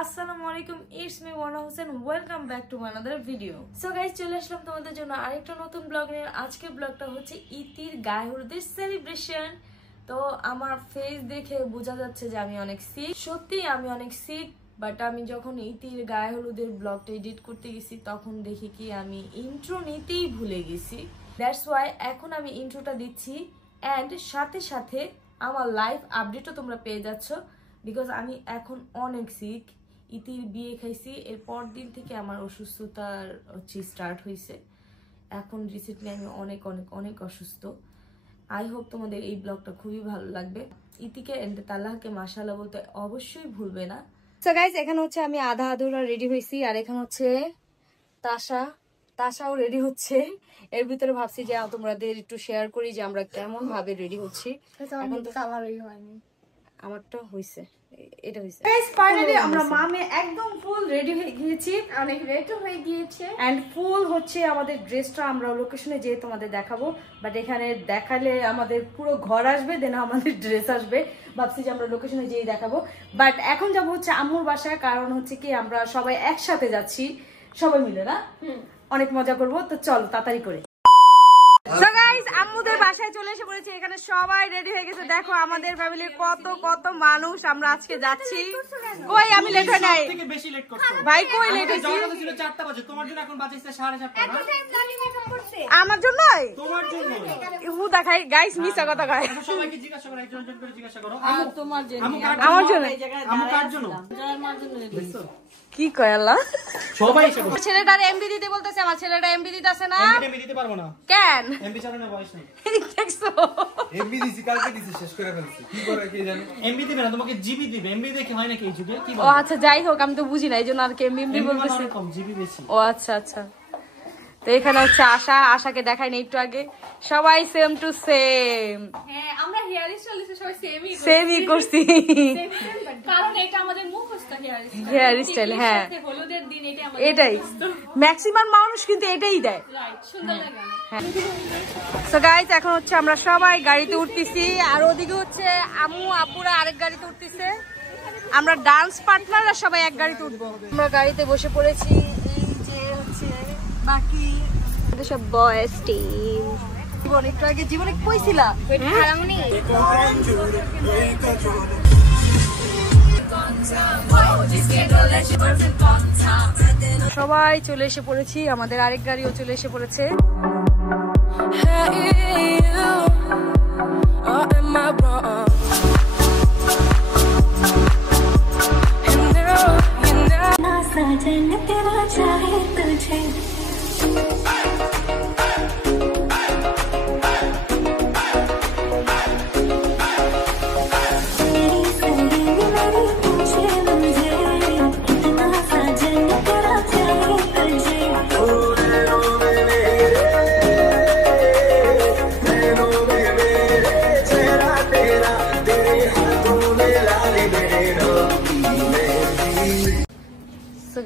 আসসালামু আলাইকুম, it's me Wana Hossain. Welcome back to another video. So guys, চলে আসলাম তোমাদের জন্য আরেকটা নতুন ব্লগ নিয়ে। আজকের ব্লগটা হচ্ছে ইতির গায়ে হলুদের সেলিব্রেশন। তো আমার ফেস দেখে বোঝা যাচ্ছে যে আমি অনেক সিক। সত্যি আমি অনেক সিক, বাট আমি যখন ইতির গায়ে হলুদের ব্লগটা এডিট করতে গেছি তখন দেখি কি আমি ইন্ট্রো নিতেই ভুলে গেছি। দ্যাটস ওয়াই এখন আমি ইন্ট্রোটা দিচ্ছি অ্যান্ড সাথে সাথে আমার লাইভ আপডেটও তোমরা পেয়ে যাচ্ছ, বিকজ আমি এখন অনেক সিক। ইতির বিয়ে খাইছি, এর পর দিন থেকে আমার অসুস্থতার স্টার্ট হয়েছে। এখন রিসেন্টলি আমি অনেক অনেক অনেক অসুস্থ। আই হোপ তোমাদের এই ব্লগটা খুবই ভালো লাগবে। ইতিকে এন্ড তাল্লাহকে মাশাআল্লাহ বলতে অবশ্যই ভুলবে না। সো গাইস, এখানে হচ্ছে আমি আধা আধুরা রেডি হয়েছি, আর এখানে হচ্ছে তাশাও রেডি হচ্ছে। এর ভিতরে ভাবছি যে তোমাদের একটু শেয়ার করি যে আমরা কেমন ভাবে রেডি হচ্ছি। এখন তো আমারটা হইছে, এটা হইছে। গাইস, ফাইনালি আমরা মামে একদম ফুল রেডি হয়ে গিয়েছি, অনেক রেডি হয়ে গিয়েছে। এন্ড ফুল হচ্ছে আমাদের ড্রেসটা আমরা লোকেশনে যেয়ে তোমাদের দেখাবো, বাট এখানে দেখালে আমাদের পুরো ঘর আসবে, দেন আমাদের ড্রেস আসবে। ভাবছি যে আমরা লোকেশনে যেয়ে দেখাবো, বাট এখন যাবো হচ্ছে আম্মুর বাসায়। কারণ হচ্ছে কি আমরা সবাই একসাথে যাচ্ছি, সবাই মিলে না, অনেক মজা করবো। তো চল তাড়াতাড়ি করে। সো গাইস, আম্মুদের বাসায় চলে এসে পড়েছি। এখানে সবাই রেডি হয়ে গেছে। দেখো আমাদের ফ্যামিলির কত কত মানুষ আমরা আজকে যাচ্ছি। কই আমি লেট হয় নাই, থেকে বেশি লেট করছো ভাই। কই লেট হইছি? যাওয়া ছিল 4টা বাজে, তোমার জন্য এখন বাজে 4:30 না? আমার জন্যই, তোমার জন্য হু দেখাই। গাইস মিছা কথা কয়। সবাইকে জিজ্ঞাসা করো, একজন একজন করে জিজ্ঞাসা করো। আমি তোমার জন্য, আমার জন্য, আমি কার জন্য? আমার জন্য। দেখছো কি কয় আল্লাহ? সবাই এসে বলে ছেলেটার এমবি দিতে বলতেছে। আমার ছেলেটা এমবি দিতেছে না। এমবি দিতে পারবো না। কেন? এমবি চালানোর বয়স নেই। দেখছো, এমবি দিছি, কালকে দিছি, শেষ করে ফেলছি। কি করে কি জানি? এমবি দিবে না, তোমাকে জিবি দিবে। এমবি দেখে হয় না কি জিবি? কি বল? ও আচ্ছা, যাই হোক, আমি তো বুঝি না, এইজন্য আর কি এমবি বলতেছি। কম জিবি বেশি। ও আচ্ছা আচ্ছা। তো এখানে হচ্ছে আশাকে দেখাই না একটু আগে, সবাই সেম টু সেম। হ্যাঁ, আমরা হেয়ার স্টাইল সবাই সেমই করছি, কারণ এটা আমাদের মুখস্থ হেয়ার স্টাইল। হ্যাঁ, হলুদের দিন এটাই ম্যাক্সিমাম মানুষ কিন্তু এটাই দেয়, রাইট? সুন্দর লাগে। হ্যাঁ। সো গাইস, এখন হচ্ছে আমরা সবাই গাড়িতে উঠতেছি, আর ওদিকে হচ্ছে আম্মু আপুরা আরেক গাড়িতে উঠতেছে। আমরা ডান্স পার্টনাররা সবাই এক গাড়িতে উঠবো। আমরা গাড়িতে বসে পড়েছি। এই যে হচ্ছে বাকি সব বয়েজ টিম। জীবন একটু আগে জীবনে কইছিলা সবাই চলে এসে পড়েছি। আমাদের আরেক গাড়িও চলে এসে পড়েছে।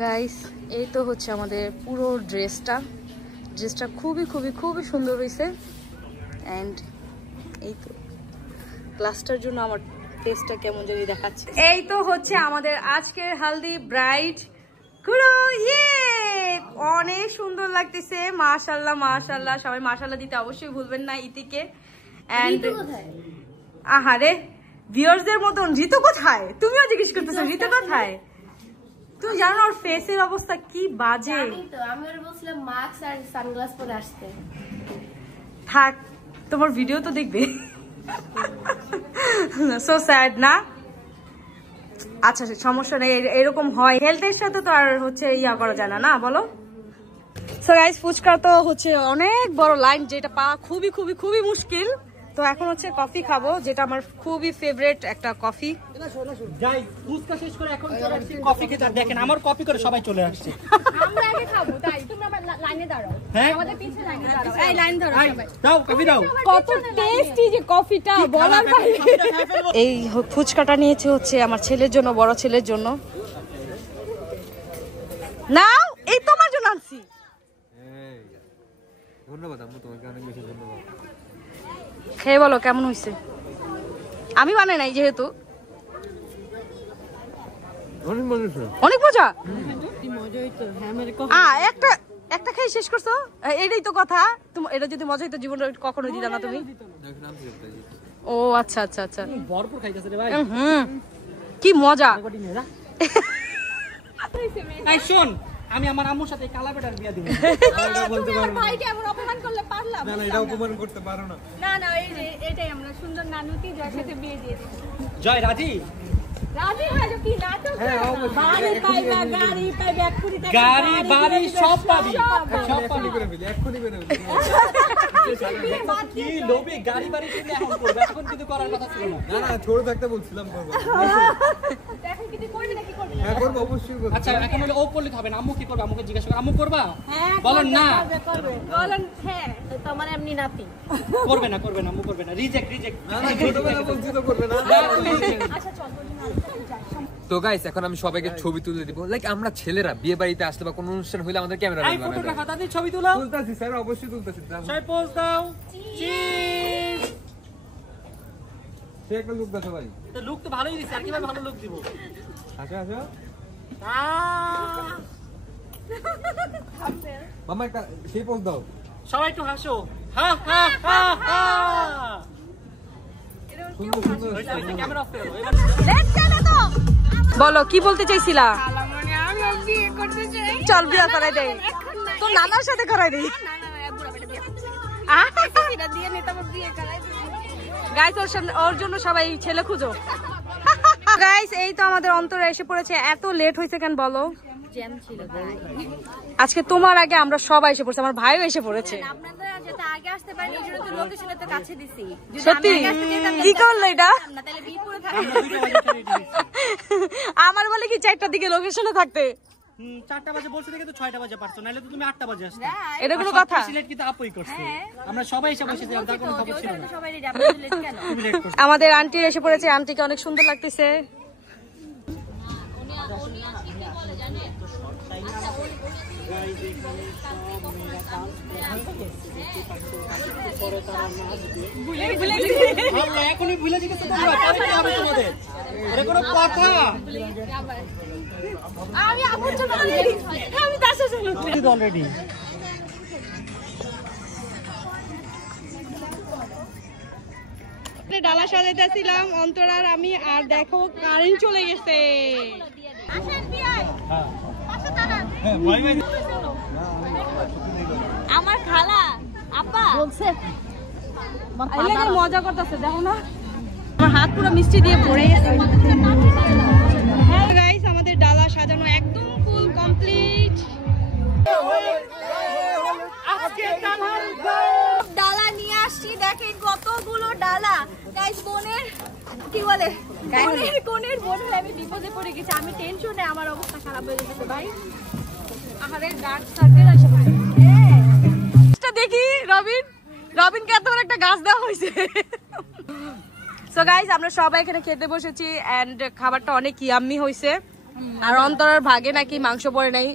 গাইস, এই তো হচ্ছে আমাদের পুরো ড্রেসটা খুবই খুবই খুবই সুন্দর হয়েছে। অ্যান্ড এই তো ক্লাসটার জন্য আমার ফেসটা কেমন জানি দেখাচ্ছে। এই তো হচ্ছে আমাদের আজকের হালদি ব্রাইড গুলো। অনেক সুন্দর লাগতেছে, মাশাআল্লাহ মাশাআল্লাহ। সবাই মাশাআল্লাহ দিতে অবশ্যই ভুলবেন না ইতিকে। অ্যান্ড আহারে ভিউয়ার্সদের মতন ঋতু কোথায়? তুমিও জিজ্ঞেস করতেছো ঋতু কোথায়? তুমি জানো ওর ফেসের অবস্থা কি বাজে? আমি ওর বলছিলাম মাস্ক আর সানগ্লাস পরে আসতে। থাক, তোমার ভিডিও তো দেখবে। সো স্যাড না? আচ্ছা সমস্যা নেই, এরকম হয়। হেলথের সাথে তো আর হচ্ছে ইয়া করা যায় না, না বলো? সো গাইস, ফুচকা তো হচ্ছে অনেক বড় লাইন, যেটা পাওয়া খুবই খুবই খুবই মুশকিল। তো এখন হচ্ছে কফি খাবো, যেটা আমার খুবই ফেভারিট একটা কফি। যাই ফুচকা শেষ করে এখন চলে আসছি কফি খেতে। দেখেন আমার কপি করে সবাই চলে আসছে। আমরা আগে খাবো, তাই তোমরা লাইনে দাঁড়াও। হ্যাঁ, আমাদের পিছে লাইনে দাঁড়াও। এই লাইন ধরো সবাই। দাও কফি দাও। কত টেস্টি যে কফিটা বলার বাইরে। এই ফুচকাটা নিয়েছে হচ্ছে আমার ছেলের জন্য, বড় ছেলের জন্য। নাও, এই তোমার জন্য আনছি। ধন্যবাদ আম্মু, তোমাকে অনেক বেশি ধন্যবাদ। খেয়ে বলো কেমন হয়েছে। আমি বানাই নাই যেহেতু। অনেক মজা। একটা খাই শেষ করছো, এটাই তো কথা। এটা যদি মজা হইতো জীবনে কখনোই দিতা না তুমি। ও আচ্ছা আচ্ছা আচ্ছা, ভরপুর খাইতেছে রে ভাই। কি মজা। এই শোন, আমি আমার আম্মুর সাথে কালা বেটার বিয়া দিব। বলতে পারো ভাইকে এমন অপমান করলে পারলাম না, এটা অপমান করতে পারো না। না এই যে এটাই আমরা সুন্দর নানুতি যার সাথে বিয়ে দিয়ে দিই। জয় রাজি রাজি ভাই কি নাটক, বাড়ি পাইবা, গাড়ি পাইবা, এক্ষুনি টাকা, গাড়ি বাড়ি সব পাবি, সব পাবি। করে ফেলি, এক্ষুনি করে ফেলি। কি লোভে গাড়ি বাড়ি শুনে এখন করবে, এখন কিন্তু করার কথা ছিল না। না, ছোট থাকতে বলছিলাম করবো। এখন কিছু করবে নাকি করবে না? হ্যাঁ করবো, অবশ্যই করবো। আচ্ছা এখন হলে ও করলে তো হবে না, আম্মু কি করবে? আম্মুকে জিজ্ঞাসা করো, আম্মু করবা? হ্যাঁ বলেন না, করবে। বলেন হ্যাঁ, তো আমার এমনি নাতি। করবে না, করবে না, আম্মু করবে না, রিজেক্ট রিজেক্ট। না, ছোটবেলা বলছি তো করবে না। আচ্ছা চল তো গাইস এখন আমি সবাইকে ছবি তুলে দিব। লাইক আমরা ছেলেরা বিয়ে বাড়িতে আসলে বা কোনো অনুষ্ঠান হইলে আমাদের ক্যামেরা এই ফটোটা খাতা দিয়ে ছবি তুলো। তুলতাছি স্যার, অবশ্যই তুলতাছি। সবাই পোজ দাও। চিজ। সে একটা লুক দাও ভাই। তো লুক তো ভালোই দিছে, আর কিভাবে ভালো লুক দিব? আসো আসো আহ! মামা, একটা সেই পোজ দাও। সবাই একটু হাসো। হা হা হা হা। সুন্দর সুন্দর। ক্যামেরা অফ করে দাও এবার। বলো কি বলতে চাইছিলা? আমি বিয়ে করতে চাই। চল বিয়ে করাই দেই, তো নানার সাথে করাই দেই। এটা দিয়ে নিতে আমার বিয়ে করাই দিই। গাইস ওর জন্য সবাই ছেলে খুঁজো। গাইস এই তো আমাদের অন্তরে এসে পড়েছে। এত লেট হয়েছে কেন বলো? জ্যাম ছিল তাই। আজকে তোমার আগে আমরা সবাই এসে পড়েছে, আমার ভাইও এসে পড়েছে। আপনারা যেটা আগে আসতে পারেন এই জন্য তো লোকেশনে তো কাছে দিছি। যদি সত্যি আমি আগে আসতে দিতাম কি করলো এটা? না তাহলে বিয়ে করে থাকতাম। আমার বলে কি 4টার দিকে লোকেশনে থাকতে? 4টা বাজে বলছে দেখে তো 6টা বাজে পারছো, নাহলে তো তুমি 8টা বাজে আসতে। এটা কোনো আর কথা? সবচেয়ে late কিন্তু আপুই করছে। আমরা সবাই এসে বসেছি, আর তার কোনো খবর ছিল না। সবাই রেডি, আপনাদের লেট কেন? তুমি late করছো। আমাদের আন্টি এসে পড়েছে, আন্টিকে অনেক সুন্দর লাগতেছে। আল্লাহ, এখনই ভুলে গেছো তোমরা, পরে কি হবে তোমাদের? আরে কোনো কথা? আমি আপুর জন্য রেডি, আমি দাসের জন্য অলরেডি ডালা সাজাইতেছিলাম অন্তরার আমি, আর দেখো কারেন্ট চলে গেছে। আসেন বিয়াই হ্যাঁ পাশে দাঁড়ান। ভয় ভয় আমার খালা আপা বলছে মজা করতেছে, দেখো না আমার হাত পুরো মিষ্টি দিয়ে ভরে গেছে। হ্যাঁ গাইস আমাদের ডালা সাজানো একদম ফুল কমপ্লিট। ডালা নিয়ে আসছি, দেখেন কতগুলো ডালা। গাইস বোনের কি বলে কোনের বোন হয়ে আমি বিপদে পড়ে গেছি। আমি টেনশনে আমার অবস্থা খারাপ হয়ে গেছে ভাই। আহারে ডার্ক সার্কেল আসে পড়ে। দেখি রবিনকে এত বড় একটা গাছ দেওয়া হয়েছে। সো গাইস আমরা সবাই এখানে খেতে বসেছি এন্ড খাবারটা অনেক ইয়াম্মি হয়েছে। আর অন্তরার ভাগে নাকি মাংস পড়ে নাই।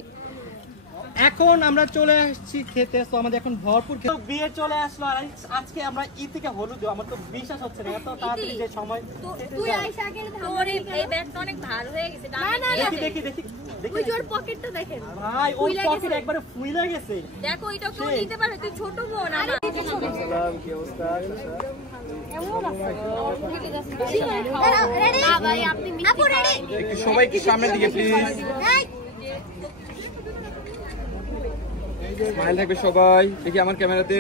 এখন আমরা চলে আসছি খেতে, তো আমাদের এখন ভরপুর খেতে বিয়ে চলে আসলো। আর আজকে আমরা ঈদ থেকে হলুদ, আমার তো বিশ্বাস হচ্ছে না এত তাড়াতাড়ি যে সময়। তুই আইসা আগে তোর এই ব্যাগটা অনেক ভার হয়ে গেছে। না না দেখি দেখি দেখি ওই জোর পকেটটা দেখেন ভাই, ওই পকেট একবারে ফুইলা গেছে। দেখো এটা কেউ নিতে পারবে, তুই ছোট বোন আমার। কি অবস্থা? কেমন আছো? রেডি না ভাই, আপনি আপু রেডি? একটু সবাই কি সামনের দিকে প্লিজ, স্মাইল থাকবে সবাই। দেখি আমার ক্যামেরাতে।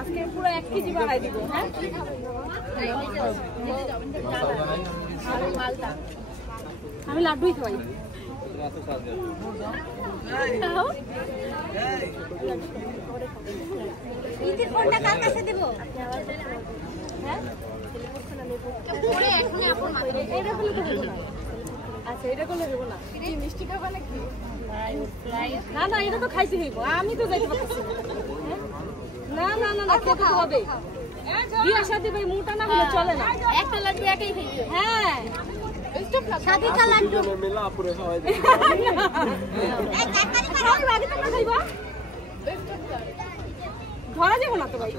আজকে পুরো 1 কেজি বানাই দিব। হ্যাঁ আমি লাড্ডুই খাই। ঈদের কোনটা কার কাছে দেব? হ্যাঁ পরে এখন আপু মাথায় এটা করলে তো হলো না। আচ্ছা এটা করলে হলো না। কি মিষ্টি খাবা নাকি? না না এটা তো খাইছি হইব, আমি তো যাইতে পারতেছি না। না না না না খেতে তো হবে। বিয়ের সাথে ভাই মোটা না হলে চলে না। একটা লাড্ডু একাই খাইছো? হ্যাঁ সাদিকা লাড্ডু মেলা পুরো খাওয়াই সবাই বাড়ি তোমরা খাইবা? ধরা যাবো না তো ভাই।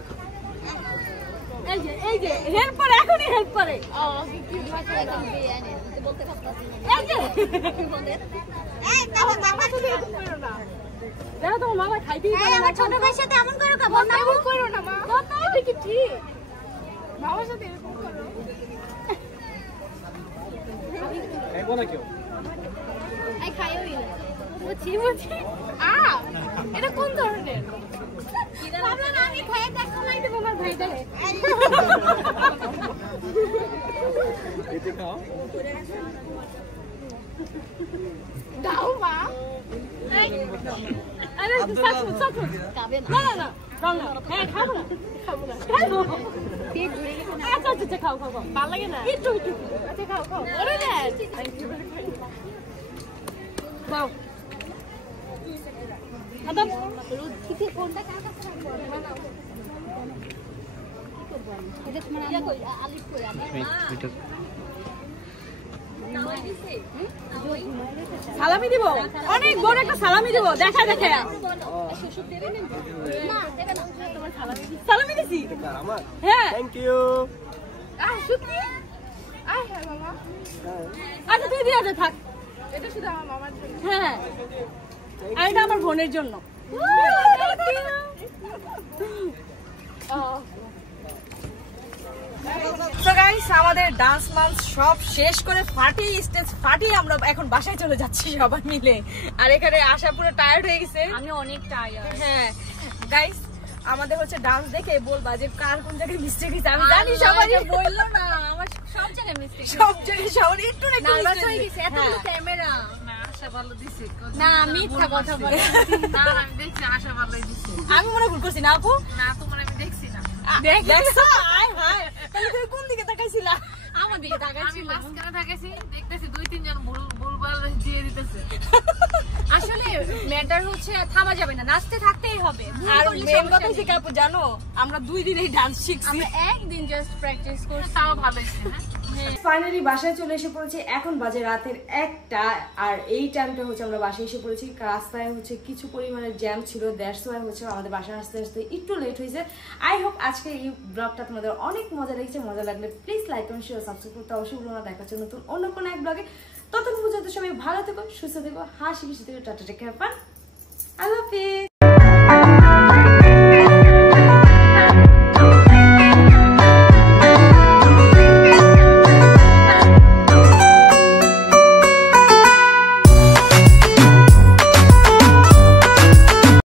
এই যে হেল্প করে, এখনই হেল্প করে। দেখো তোমার মামা খাইতেই পারে না। আমার ছোট ভাইয়ের সাথে এমন করো কা? এমন করো না মা, এটা কি ঠিক? মামার সাথে এরকম করো? দেখো না কেউ এই খাইও ইলা। বুঝি এটা কোন ধরনের? ভাবলাম আমি খাই দেখো না। এটা তোমার ভাই দেয়। এতে খাও দাও মা। আরে সাথে খাবে না। না না না না, হ্যাঁ খাবো না, খাবো না, খাবো। পেট ভরে গেছে না। আচ্ছা আচ্ছা খাও খাও খাও, ভালো লাগে না একটু একটু। আচ্ছা খাও খাও। ওরে না, দাও আদম। রুটিতে কোনটা কার কাছে রাখবো? এটা তোমার আলিফ কই আমি। সালামি দিব, অনেক বড় একটা সালামি দিব, দেখা দেখা। না দেবে না। তোমার সালামি সালামি দিছি আমার হ্যাঁ। থ্যাংক ইউ সত্যি হ্যাঁ মামা। আচ্ছা তুই দিয়ে দে, থাক। এটা শুধু আমার মামার জন্য। হ্যাঁ আর এটা আমার বোনের জন্য। তো গাইস আমাদের ডান্স মান্স সব শেষ করে ফাটিয়ে স্টেজ ফাটিয়ে আমরা এখন বাসায় চলে যাচ্ছি সবাই মিলে। আর এখানে আশা পুরো টায়ার্ড হয়ে গেছে। আমি অনেক টায়ার্ড। হ্যাঁ গাইস আমাদের হচ্ছে ডান্স দেখে বলবা যে কার কোন জায়গায় মিস্টেক হয়েছে। আমি জানি সবাই বললো না, আমার সব জায়গায় মিস্টেক। সব জায়গায় সবার একটু না একটু নার্ভাস mistake হয়ে গেছে, হয়েছে। এতগুলো হ্যাঁ। ক্যামেরা। না মিথ্যা কথা বলে। আমি দেখছি আশা ভালোই দিচ্ছে। আমি মনে ভুল করছি না আপু? না তোমার আমি দেখছি না। দেখছো? আয় হায়, তাহলে তুমি কোন দিকে তাকাইছিলা? আমার দিকে আমি তাকাচ্ছিল। মাঝখানে থাকেছি, দেখতেছি 2-3 জন ভুলভাল দিয়ে দিতেছে। আসলে ম্যাটার হচ্ছে থামা যাবে না, নাচতে থাকতেই হবে। আর মেন কথা হচ্ছে কি আপু জানো, আমরা 2 দিন এই ডান্স শিখছি। আমরা একদিন জাস্ট প্র্যাকটিস করছি। তাও ভালো হয়েছে। হ্যাঁ ফাইনালি বাসায় চলে এসে পড়েছি। এখন বাজে রাতের 1টা। আর এই টাইমটা হচ্ছে আমরা বাসায় এসে পড়েছি। রাস্তায় হচ্ছে কিছু পরিমাণে জ্যাম ছিল, দ্যাটস ওয়াই হচ্ছে আমাদের বাসায় আসতে আসতে একটু লেট হয়েছে। আই হোপ আজকে এই ব্লগটা তোমাদের অনেক মজা লেগেছে। মজা লাগলে please like comment share subscribe করতে অবশ্যই ভুলো না। দেখা হচ্ছে নতুন অন্য কোনো এক ব্লগে। ততক্ষণ পর্যন্ত সবাই ভালো থেকো, সুস্থ থেকো, হাসি খুশি থেকো। Tata take care, I love you.